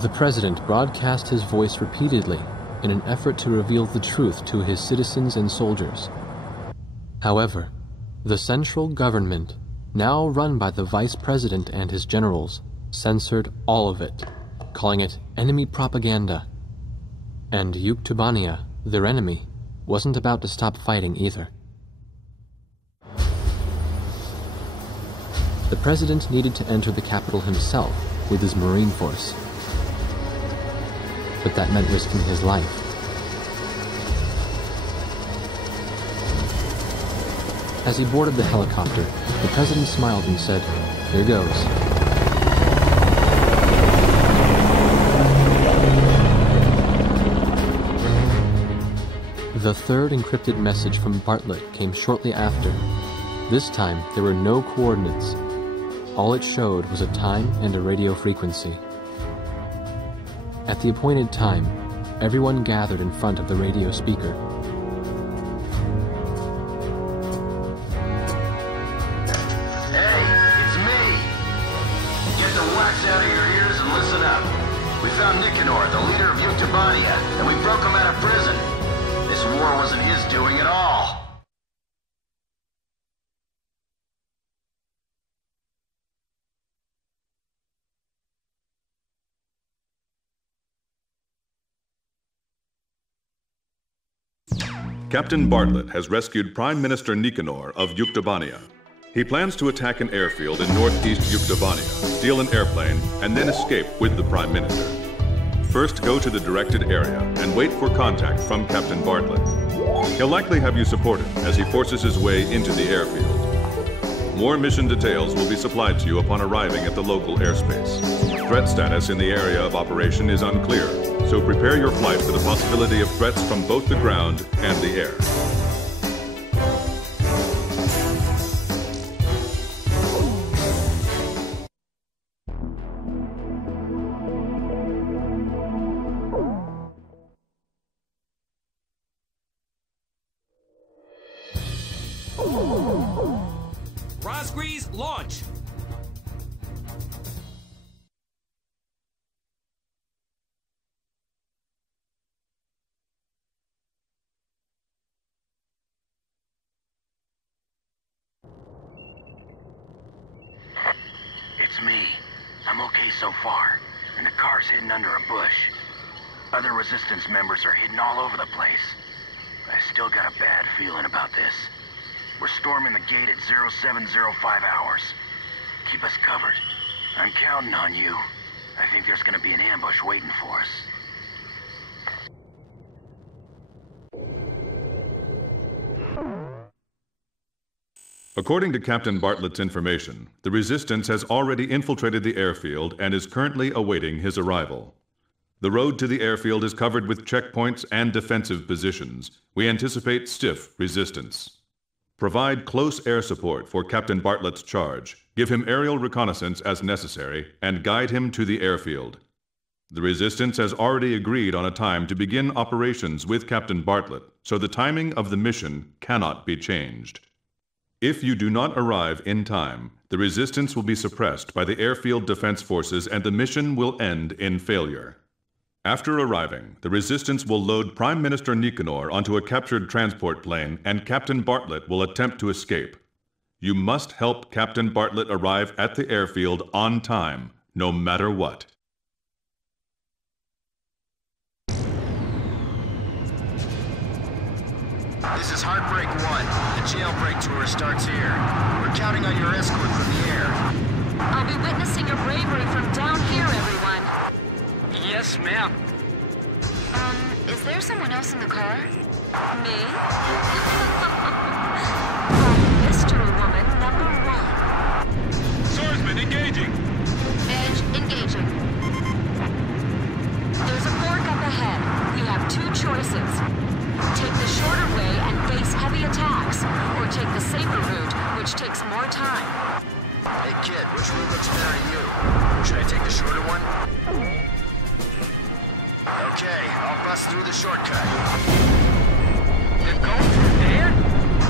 The president broadcast his voice repeatedly in an effort to reveal the truth to his citizens and soldiers. However, the central government, now run by the vice president and his generals, censored all of it, calling it enemy propaganda. And Yuktubania, their enemy, wasn't about to stop fighting either. The president needed to enter the capital himself with his Marine force. But that meant risking his life. As he boarded the helicopter, the president smiled and said, "Here goes." The third encrypted message from Bartlett came shortly after. This time, there were no coordinates. All it showed was a time and a radio frequency. At the appointed time, everyone gathered in front of the radio speaker. Hey, it's me! Get the wax out of your ears and listen up. We found Nicanor, the leader of Yuktubania, and we broke him out of prison. This war wasn't his doing at all. Captain Bartlett has rescued Prime Minister Nicanor of Yuktubania. He plans to attack an airfield in northeast Yuktubania, steal an airplane, and then escape with the Prime Minister. First, go to the directed area and wait for contact from Captain Bartlett. He'll likely have you support him as he forces his way into the airfield. More mission details will be supplied to you upon arriving at the local airspace. Threat status in the area of operation is unclear, so prepare your flight for the possibility of threats from both the ground and the air. Rosgrees, launch! It's me. I'm okay so far, and the car's hidden under a bush. Other Resistance members are hidden all over the place. I still got a bad feeling about this. We're storming the gate at 0705 hours. Keep us covered. I'm counting on you. I think there's gonna be an ambush waiting for us. According to Captain Bartlett's information, the Resistance has already infiltrated the airfield and is currently awaiting his arrival. The road to the airfield is covered with checkpoints and defensive positions. We anticipate stiff resistance. Provide close air support for Captain Bartlett's charge, give him aerial reconnaissance as necessary, and guide him to the airfield. The Resistance has already agreed on a time to begin operations with Captain Bartlett, so the timing of the mission cannot be changed. If you do not arrive in time, the Resistance will be suppressed by the airfield defense forces and the mission will end in failure. After arriving, the Resistance will load Prime Minister Nicanor onto a captured transport plane and Captain Bartlett will attempt to escape. You must help Captain Bartlett arrive at the airfield on time, no matter what. This is Heartbreak 1. The jailbreak tour starts here. We're counting on your escort from the air. I'll be witnessing your bravery from down here, everyone. Yes, ma'am. Is there someone else in the car? Me? Mystery woman number 1. Swordsman engaging. Edge engaging. There's a fork up ahead. We have 2 choices. Take the shorter way and face heavy attacks, or take the safer route, which takes more time. Hey kid, which route looks better to you? Should I take the shorter one? Okay, I'll bust through the shortcut. They're going through there?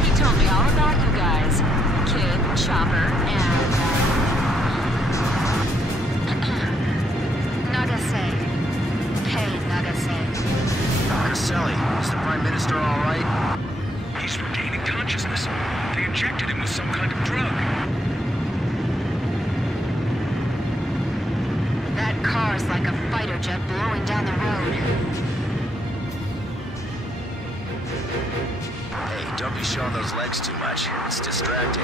He told me all about you guys. Kid, Chopper, and... Nagase. like a fighter jet blowing down the road. Hey, don't be showing those legs too much. It's distracting.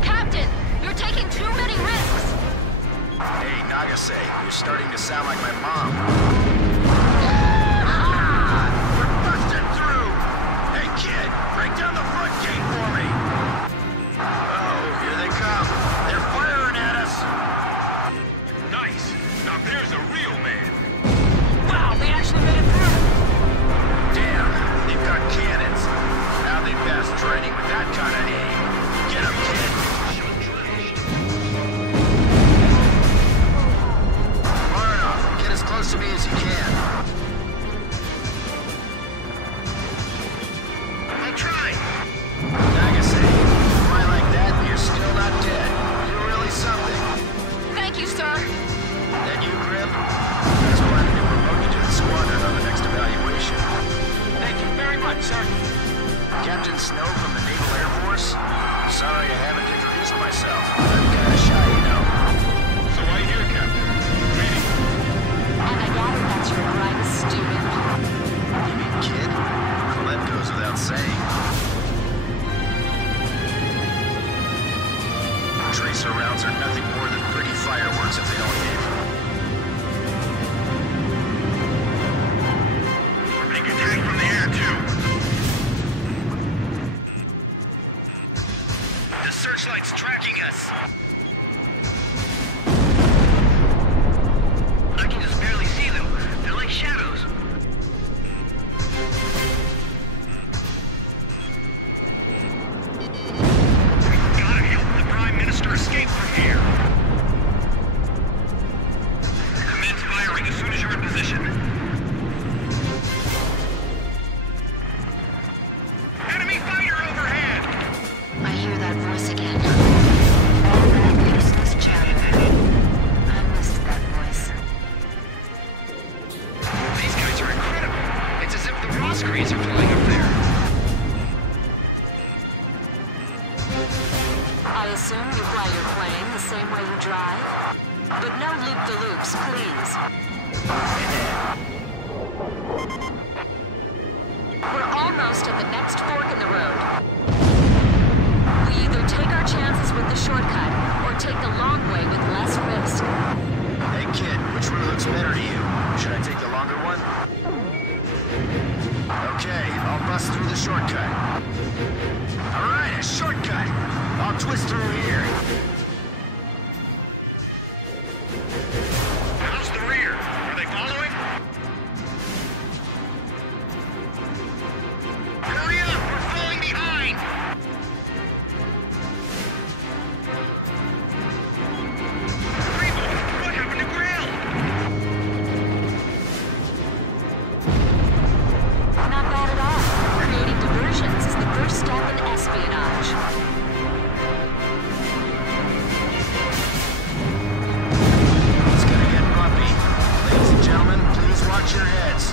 Captain, you're taking too many risks. Hey, Nagase, you're starting to sound like my mom. We're busting through! Hey, kid, break down the front gate for me! Uh-oh, here they come. They're firing at us! Nice. Now there's a real man. Wow, they actually made it through. Damn, they've got cannons. Now they pass training with that kind of aim. Get 'em, kid! Far enough. Get as close to me as you can. I'll try. Nagase, you fight like that and you're still not dead. You're really something. Thank you, sir. That you, Grim? I was planning to promote you to the squadron on the next evaluation. Thank you very much, sir. Captain Snow from the Naval Air Force? Sorry I haven't introduced myself. I'm kinda shy, you know. So I hear, Captain. Greetings. And I gather that's your brightest student. You mean kid? Well, that goes without saying. Tracer rounds are nothing more than pretty fireworks if they don't hit. We're being attacked from the air, too. The searchlight's tracking us. I can just barely see them. They're like shadows. Gotta help the Prime Minister escape from here. Commence firing as soon as you're in position. Enemy fighter overhead! I hear that voice again. All that useless chatter. I missed that voice. These guys are incredible. It's as if the Roscrees are flying up there. I assume you fly your plane the same way you drive? But no loop-de-loops, please. We're almost at the next fork in the road. We either take our chances with the shortcut, or take the long way with less risk. Hey kid, which one looks better to you? Should I take the longer one? Okay, I'll bust through the shortcut. Alright, a shortcut! I'll twist through here. How's the rear? Are they following? Hurry up! We're falling behind! Rebo, what happened to Grill? Not bad at all. Creating diversions is the first step in espionage. It's gonna get bumpy. Ladies and gentlemen, please watch your heads.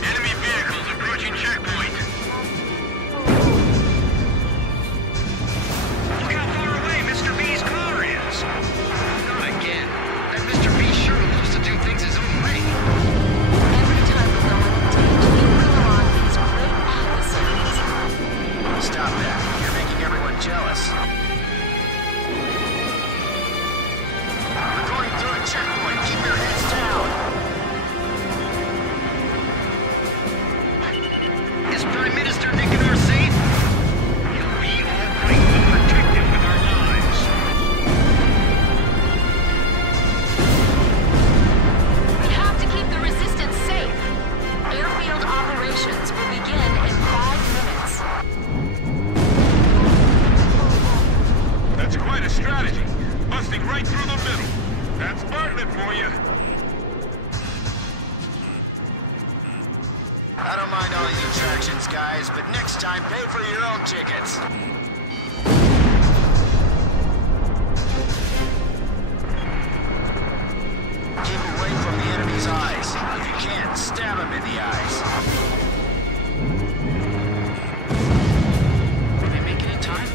Enemy vehicles approaching checkpoint. Look how far away Mr. B's car is. Not again. That Mr. B sure loves to do things his own way. Every time we go on a date, you bring along these great adversaries. Stop that. You're making everyone jealous. We're going through a checkpoint. Keep your heads down. Is Prime Minister Nicanor safe? He'll be all right. We'll protect him with our lives. We have to keep the resistance safe. Airfield operations will begin in 5 minutes. That's quite a strategy. Busting right through the middle. That's Bartlett for you. I don't mind all these attractions, guys, but next time pay for your own tickets. Keep away from the enemy's eyes. If you can, stab him in the eyes. Are they making it in time?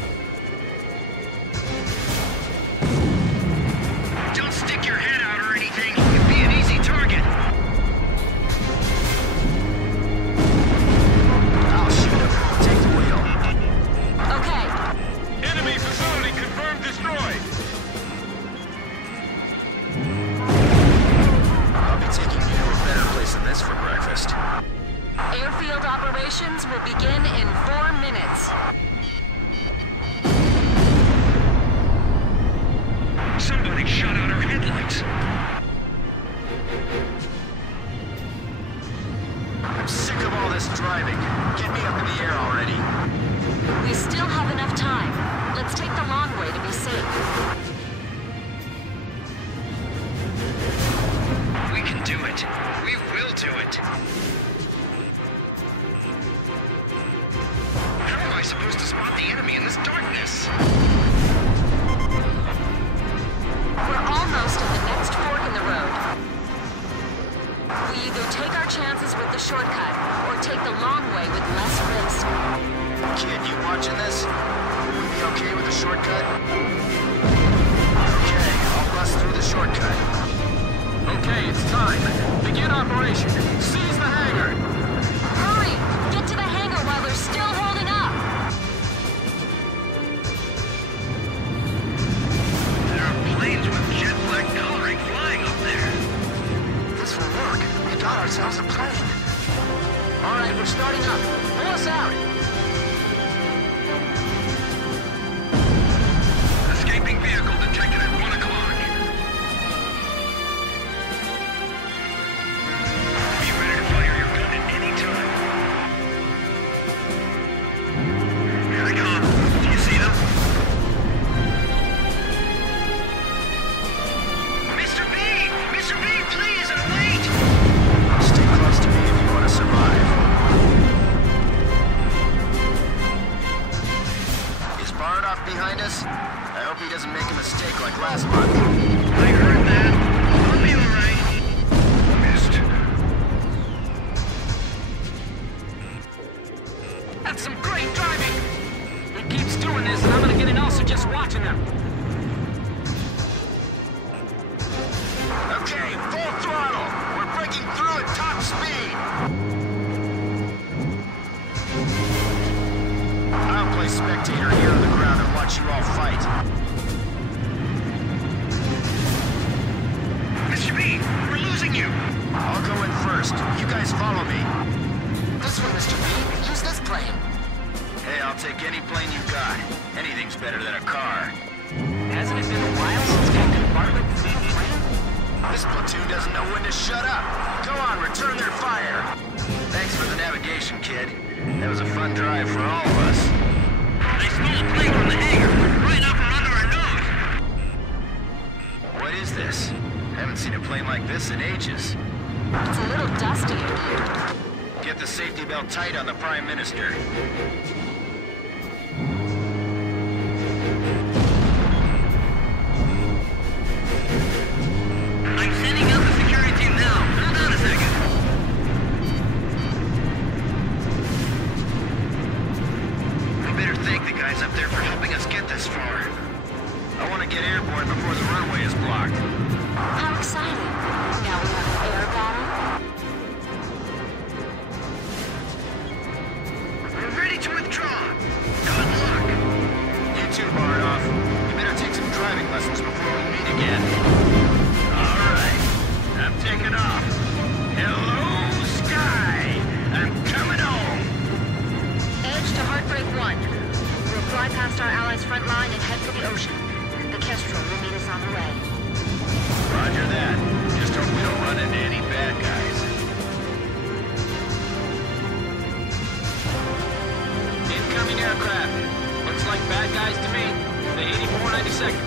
I supposed to spot the enemy in this darkness? We're almost at the next fork in the road. We either take our chances with the shortcut, or take the long way with less risk. Kid, you watching this? Will we be okay with the shortcut? Okay, I'll bust through the shortcut. Okay, it's time. Begin operation. Seize the hangar. Hurry! Get to the hangar while they're still holding up! There are planes with jet black coloring flying up there. This will work. We got ourselves a plane. All right, we're starting up. Pull us out. Escaping vehicle detected at 1 o'clock. Be ready to fire your gun at any time. Here they come. Do you see them? Mr. B! Mr. B, please, and wait! Stay close to me if you want to survive. Is Bardoff behind us? I hope he doesn't make a mistake like last month. I heard that. I'll be alright. Missed. That's some great driving. He keeps doing this, and I'm gonna get an ulcer just watching him. Okay, full throttle. We're breaking through at top speed. I'll play spectator here on the ground and watch you all fight. Mr. B, we're losing you. I'll go in first. You guys follow me. This one, Mr. B. Use this plane. Hey, I'll take any plane you got. Anything's better than a car. Hasn't it been a while since Captain Bartlett flew a plane? This platoon doesn't know when to shut up. Go on, return their fire. Thanks for the navigation, kid. That was a fun drive for all of us. They stole a plane from the hangar, right out from under our nose. What is this? I haven't seen a plane like this in ages. It's a little dusty in here. Get the safety belt tight on the Prime Minister. I'm sending out the security team now. Hold on a second. We better thank the guys up there for helping us get this far. I want to get airborne before the runway is blocked. How exciting. Now we have an air battle. We're ready to withdraw. Good luck. You too, Bardoff. You better take some driving lessons before we meet again. All right. I'm taking off. Hello, Sky. I'm coming home. Edge to Heartbreak 1. We'll fly past our allies' front line and head for the ocean. The Kestrel will meet us on the way. Roger that. Just hope we don't run into any bad guys. Incoming aircraft. Looks like bad guys to me. The 8492nd.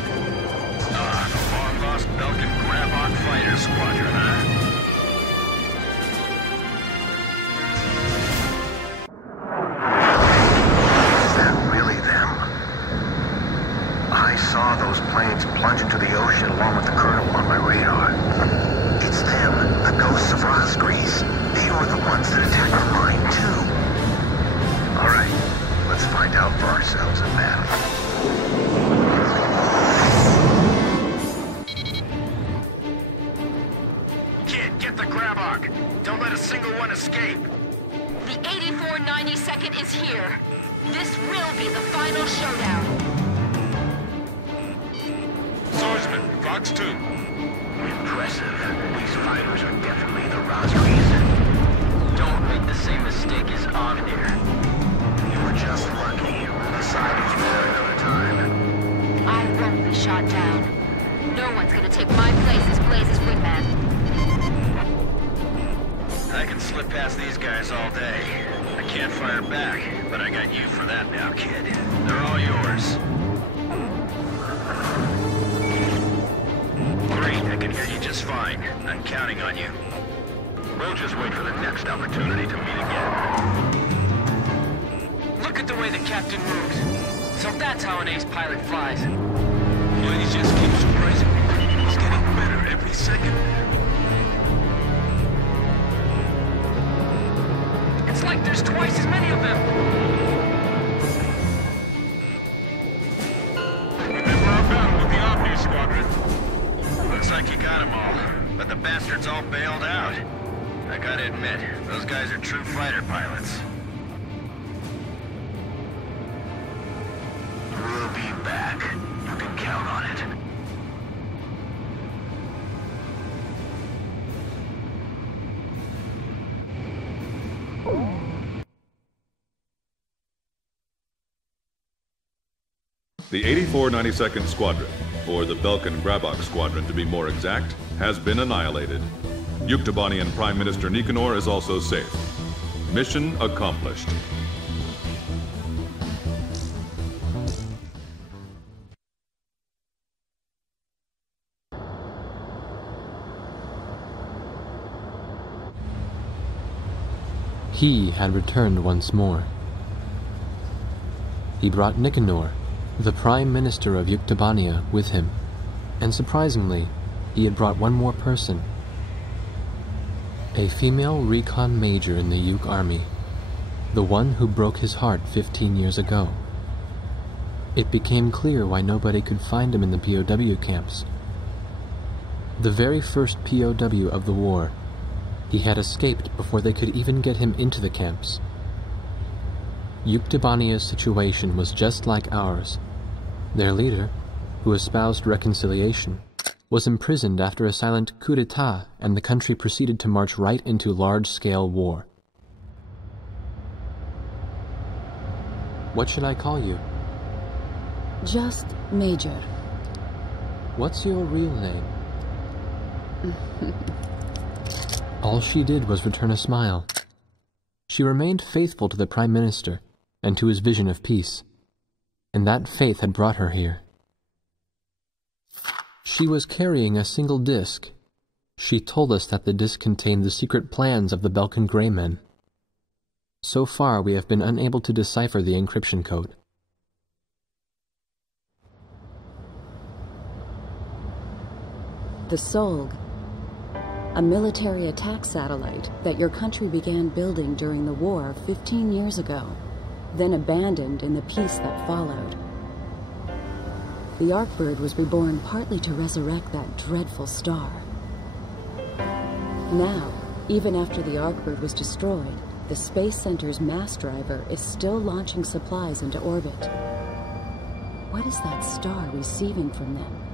Ah, the long-lost Belgian Grabok Fighter Squadron, huh? Is that really them? I saw those planes plunge into the ocean along with the Colonel on my radar. It's them, the ghosts of Rosgrease. They were the ones that attacked our mine, too. All right, let's find out for ourselves in battle. Kid, get the Grabok. Don't let a single one escape. The 8492nd is here. This will be the final showdown. Swordsman, Fox 2. Impressive. These fighters are definitely the Rosgrease. Don't make the same mistake as Omnir. You were just lucky. The side was better another time. I won't be shot down. No one's gonna take my place as Blaze's wingman. I can slip past these guys all day. I can't fire back, but I got you for that now, kid. They're all yours. Great, I can hear you just fine. I'm counting on you. We'll just wait for the next opportunity to meet again. Look at like the way the captain moves. So that's how an ace pilot flies. Yeah, he just keeps surprising me. He's getting better every second. It's like there's twice as many of them. Remember our battle with the Omni Squadron? Looks like you got them all, but the bastards all bailed out. I gotta admit, those guys are true fighter pilots. We'll be back. You can count on it. The 8492nd Squadron, or the Belkan-Grabok Squadron to be more exact, has been annihilated. Yuktobanian Prime Minister Nicanor is also safe. Mission accomplished. He had returned once more. He brought Nicanor, the Prime Minister of Yuktobania, with him, and surprisingly, he had brought one more person. A female recon major in the Yuk army, the one who broke his heart 15 years ago. It became clear why nobody could find him in the POW camps. The very first POW of the war, he had escaped before they could even get him into the camps. Yuktobania's situation was just like ours. Their leader, who espoused reconciliation, was imprisoned after a silent coup d'etat, and the country proceeded to march right into large-scale war. What should I call you? Just Major. What's your real name? All she did was return a smile. She remained faithful to the Prime Minister and to his vision of peace, and that faith had brought her here. She was carrying a single disc. She told us that the disc contained the secret plans of the Belkan Grey Men. So far, we have been unable to decipher the encryption code. The Solg, a military attack satellite that your country began building during the war 15 years ago, then abandoned in the peace that followed. The Arkbird was reborn partly to resurrect that dreadful star. Now, even after the Arkbird was destroyed, the Space Center's mass driver is still launching supplies into orbit. What is that star receiving from them?